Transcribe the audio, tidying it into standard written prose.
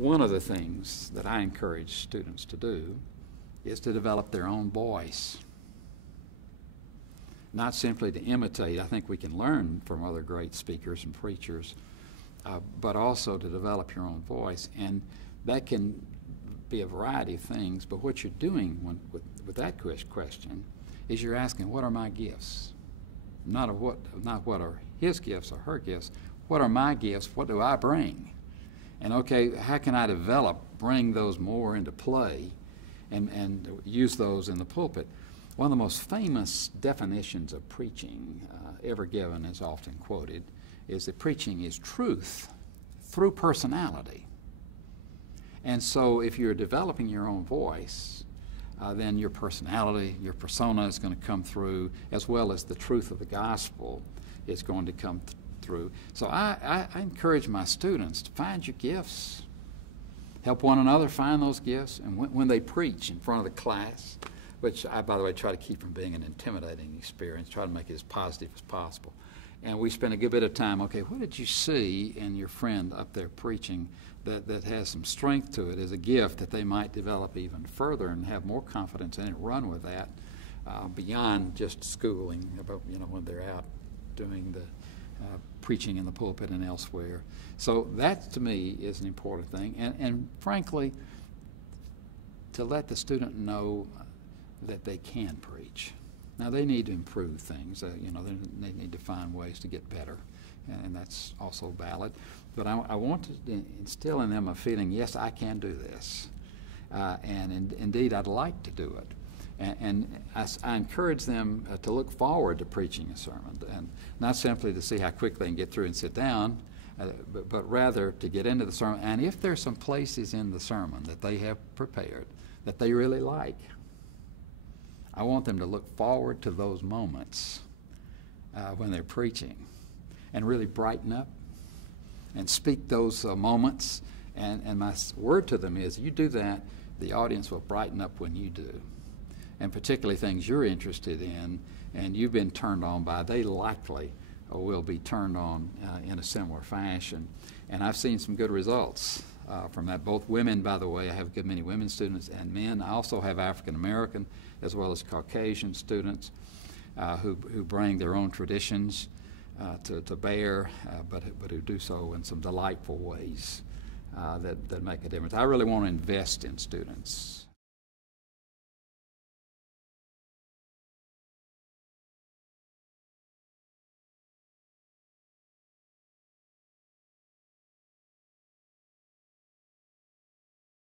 one of the things that I encourage students to do is to develop their own voice. Not simply to imitate. I think we can learn from other great speakers and preachers, but also to develop your own voice. And that can be a variety of things, but what you're doing with that question is you're asking, what are my gifts? Not what are his gifts or her gifts. What are my gifts? What do I bring? And okay, how can I bring those more into play and use those in the pulpit? One of the most famous definitions of preaching ever given, is often quoted, is that preaching is truth through personality. And so if you're developing your own voice, then your personality, your persona is going to come through, as well as the truth of the gospel is going to come through. So I encourage my students to find your gifts. Help one another find those gifts. And when they preach in front of the class, which I, by the way, try to keep from being an intimidating experience, try to make it as positive as possible. And we spend a good bit of time, okay, what did you see in your friend up there preaching that has some strength to it as a gift that they might develop even further and have more confidence in it, run with that beyond just schooling, about, when they're out doing the preaching in the pulpit and elsewhere. So that, to me, is an important thing. And frankly, to let the student know that they can preach. Now, they need to improve things. They need to find ways to get better, and that's also valid. But I want to instill in them a feeling, yes, I can do this, and indeed, I'd like to do it. And I encourage them to look forward to preaching a sermon, and not simply to see how quick they can get through and sit down, but rather to get into the sermon. And if there's some places in the sermon that they have prepared that they really like, I want them to look forward to those moments when they're preaching and really brighten up and speak those moments. And my word to them is, you do that, the audience will brighten up when you do. And particularly things you're interested in and you've been turned on by, they likely will be turned on in a similar fashion. And I've seen some good results from that. Both women, by the way, I have a good many women students, and men. I also have African American as well as Caucasian students who bring their own traditions to bear, but who do so in some delightful ways that make a difference. I really want to invest in students.